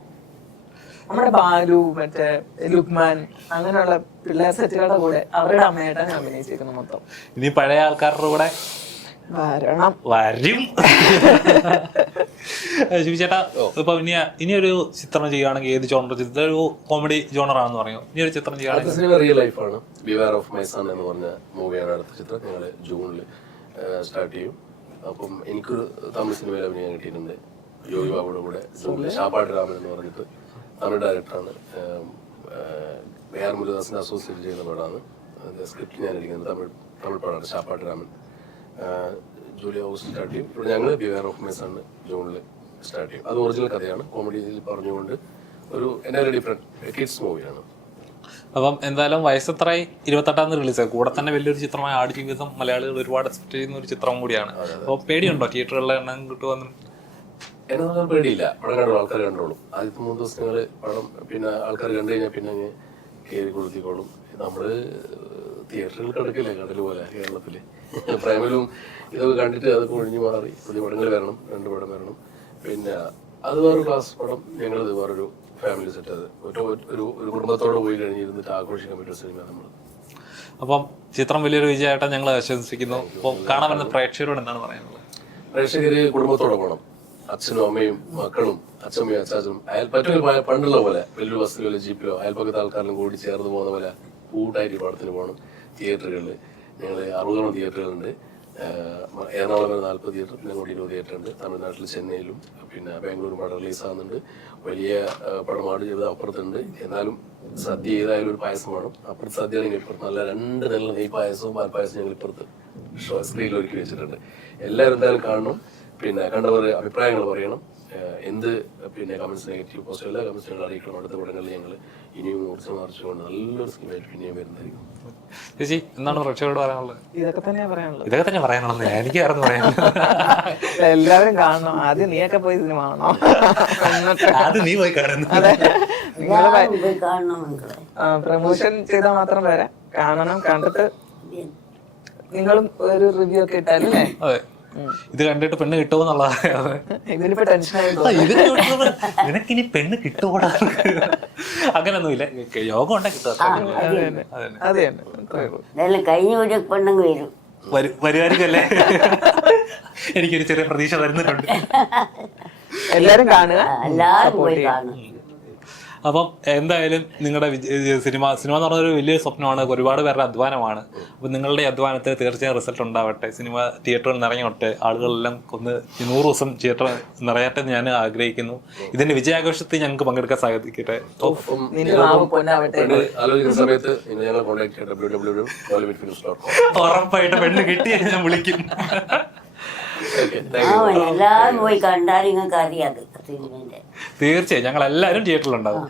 നമ്മുടെ ബാലു, മറ്റേ ലുക്മാൻ, അങ്ങനെയുള്ള പിള്ളേർ സെറ്റുകളുടെ കൂടെ അവരുടെ അമ്മയായിട്ടാണ് അഭിനയിച്ചിരിക്കുന്നത് മൊത്തം. ഇനി പഴയ ആൾക്കാരുടെ കൂടെ വരും. ചേട്ടാ, ഇപ്പൊ ഇനിയൊരു ചിത്രം ചെയ്യുകയാണെങ്കിൽ ഏത് ജോണർ? ഇതൊരു കോമഡി ജോണർ ആണെന്ന് പറഞ്ഞു. ഇനിയൊരു ചിത്രം ചെയ്യുകയാണെങ്കിൽ റിയൽ ലൈഫാണ്. ബിവെയർ ഓഫ് മൈ സൺ എന്ന് പറഞ്ഞ മൂവിയാണ് അടുത്ത ചിത്രം. ഞങ്ങൾ ജൂണിൽ സ്റ്റാർട്ട് ചെയ്യും. അപ്പം എനിക്കൊരു തമിഴ് സിനിമയിൽ അഭിനയം കിട്ടിയിട്ടുണ്ട്. യോഗി ബാബുയുടെ കൂടെ ഷാപ്പാട്ട് രാമൻ എന്ന് പറഞ്ഞിട്ട് തമിഴ് ഡയറക്ടറാണ്. AR മുരുദാസിനെ അസോസിയേറ്റ് ചെയ്യുന്ന പടമാണ്. സ്ക്രിപ്റ്റ് ഞാൻ ഇരിക്കുന്നത് തമിഴ് പടമാണ്, ഷാപ്പാട്ട് രാമൻ. ജൂലൈ ഓഗസ്റ്റ് സ്റ്റാർട്ട് ചെയ്യും. ഇവിടെ ഞങ്ങൾ ബിവെയർ ഓഫ് മൈ സൺ ജൂണിൽ സ്റ്റാർട്ട് ചെയ്യും. അത് ഒറിജിനൽ കഥയാണ്, കോമഡിയിൽ പറഞ്ഞുകൊണ്ട് ഒരു എൻ്റെ ഡിഫറെൻറ്റ് കിഡ്സ് മൂവിയാണ്. അപ്പം എന്തായാലും വയസ്സെത്രയായി? 28 റിലീസ്. കൂടെ തന്നെ വലിയൊരു ചിത്രമായ ആടുജീവിതം മലയാളികൾ ഒരുപാട് എക്സ്പെക്ട് ചെയ്യുന്ന ഒരു ചിത്രം കൂടിയാണ്. അപ്പോൾ പേടിയുണ്ടോ തിയേറ്ററുകളിലെ എണ്ണം കിട്ടുമെന്ന്? എന്നൊന്നും പേടിയില്ല. പടം കണ്ടോളൂ, ആൾക്കാർ കണ്ടോളും. ആദ്യത്തെ 3 ദിവസങ്ങൾ പടം പിന്നെ ആൾക്കാർ കണ്ടു കഴിഞ്ഞാൽ പിന്നെ അങ്ങ് കയറി കൊടുത്തിക്കോളും. നമ്മള് തിയേറ്ററുകൾ കിടക്കില്ലേ കടൽ പോലെ കേരളത്തില്. പ്രേമലും ഇതൊക്കെ കണ്ടിട്ട് അതൊക്കെ ഒഴിഞ്ഞു മാറി പുതിയ പടങ്ങൾ വരണം, 2 പടം വരണം. പിന്നെ അത് വേറൊരു ക്ലാസ് പടം, ഞങ്ങളത് വേറൊരു ഫാമിലി സെറ്റ്. അത് ഒരു കുടുംബത്തോടെ പോയി കഴിഞ്ഞിരുന്നിട്ട് ആഘോഷിക്കാൻ പറ്റിയ സിനിമ നമ്മൾ. അപ്പം ചിത്രം വലിയൊരു വിജയമായിട്ട് ഞങ്ങൾ ആശംസിക്കുന്നു. അപ്പോൾ കാണാൻ വരുന്ന പ്രേക്ഷകരോട് എന്താണ് പറയാനുള്ളത്? പ്രേക്ഷകര് കുടുംബത്തോടെ പോകണം. അച്ഛനും അമ്മയും മക്കളും അച്ഛമ്മയും അച്ചാച്ചനും പറ്റുമെങ്കിൽ പണ്ടുള്ള പോലെ വലിയൊരു ബസ്സിലോ ജീപ്പിലോ അയൽപ്പക്കത്തെ ആൾക്കാരിലും കൂടി ചേർന്ന് പോകുന്ന പോലെ കൂട്ടായിട്ട് പടത്തിന് പോകണം. തിയേറ്ററുകളിൽ ഞങ്ങൾ 60 തിയേറ്ററുകളുണ്ട്. എറണാകുളം 40 തിയേറ്റർ, പിന്നെ 20 തിയേറ്റർ ഉണ്ട്. തമിഴ്നാട്ടിൽ ചെന്നൈയിലും പിന്നെ ബാംഗ്ലൂരും പടം റിലീസാകുന്നുണ്ട്. വലിയ പടമാട് ചെയ്ത് അപ്പുറത്തുണ്ട്. എന്നാലും സദ്യ ഏതായാലും ഒരു പായസം വേണം. അപ്പുറത്ത് സദ്യ ആണെങ്കിൽ ഇപ്പുറത്ത് നല്ല 2 നെല്ല നെയ് പായസവും പാൽപ്പായസവും ഞങ്ങൾ ഇപ്പുറത്ത് സ്ക്രീനിൽ ഒരുക്കി വെച്ചിട്ടുണ്ട്. എല്ലാവരും എന്തായാലും കാണണം. പിന്നെ കണ്ടവർ അഭിപ്രായങ്ങൾ പറയണം. എന്ത് പിന്നെ കമന്റ്സ്, നെഗറ്റീവ് പോസിറ്റീവ് എല്ലാ കമന്റ്സുകളും അറിയിക്കണം. അടുത്ത പടങ്ങളിൽ ഞങ്ങൾ ഇനിയും മറിച്ചുകൊണ്ട് നല്ലൊരു സിനിമയായിട്ട് പിന്നെയും വരുന്നതായിരിക്കും. ചേച്ചി, എന്താണ് പ്രേക്ഷകരോട് പറയാനുള്ളത്? ഇതൊക്കെ തന്നെ പറയാനുള്ളത്. ഇതൊക്കെ തന്നെ പറയാനുള്ളത്. എനിക്ക് വേറെ പറയാനുള്ളത് എല്ലാവരും കാണണം. ആദ്യം നീയൊക്കെ പോയി സിനിമ കാണണം. അത് നീ പോയി കാണുന്നു. പ്രമോഷൻ ചെയ്താൽ മാത്രം വരാം. കാണണം. കണ്ടിട്ട് നിങ്ങളും ഒരു റിവ്യൂ ഒക്കെ ഇട്ടാലല്ലേ? അതെ. ഇത് കണ്ടിട്ട് പെണ്ണ് കിട്ടുമെന്നുള്ളതാണ്. ഇതിനിപ്പോ ടെൻഷനായി. നിനക്കിനി പെണ്ണ് കിട്ടുകൂടാ? അങ്ങനൊന്നുമില്ല. യോഗം ഉണ്ടെ കിട്ടും. വരുമായിരിക്കും അല്ലേ? എനിക്കൊരു ചെറിയ പ്രതീക്ഷ വരുന്നുണ്ട്. എല്ലാരും കാണുക. അപ്പം എന്തായാലും നിങ്ങളുടെ സിനിമ എന്ന് പറഞ്ഞൊരു വലിയൊരു സ്വപ്നമാണ്, ഒരുപാട് പേരുടെ അധ്വാനമാണ്. അപ്പം നിങ്ങളുടെ അധ്വാനത്തിന് തീർച്ചയായും റിസൾട്ട് ഉണ്ടാവട്ടെ. സിനിമ തിയേറ്ററിൽ നിറഞ്ഞോട്ടെ. ആളുകളെല്ലാം 100 ദിവസം തിയേറ്റർ നിറയട്ടെ എന്ന് ഞാൻ ആഗ്രഹിക്കുന്നു. ഇതിന്റെ വിജയാഘോഷത്തിൽ ഞങ്ങൾക്ക് പങ്കെടുക്കാൻ സാധിക്കട്ടെ. ഉറപ്പായിട്ട് പെണ്ണ് കിട്ടി ഞാൻ വിളിക്കും. എല്ലാരും പോയി കണ്ടാൽ നിങ്ങൾക്ക് അറിയാം. സിനിമേൻ്റെ. തീർച്ചയായും ഞങ്ങൾ എല്ലാവരും തിയേറ്ററിലുണ്ടാവും.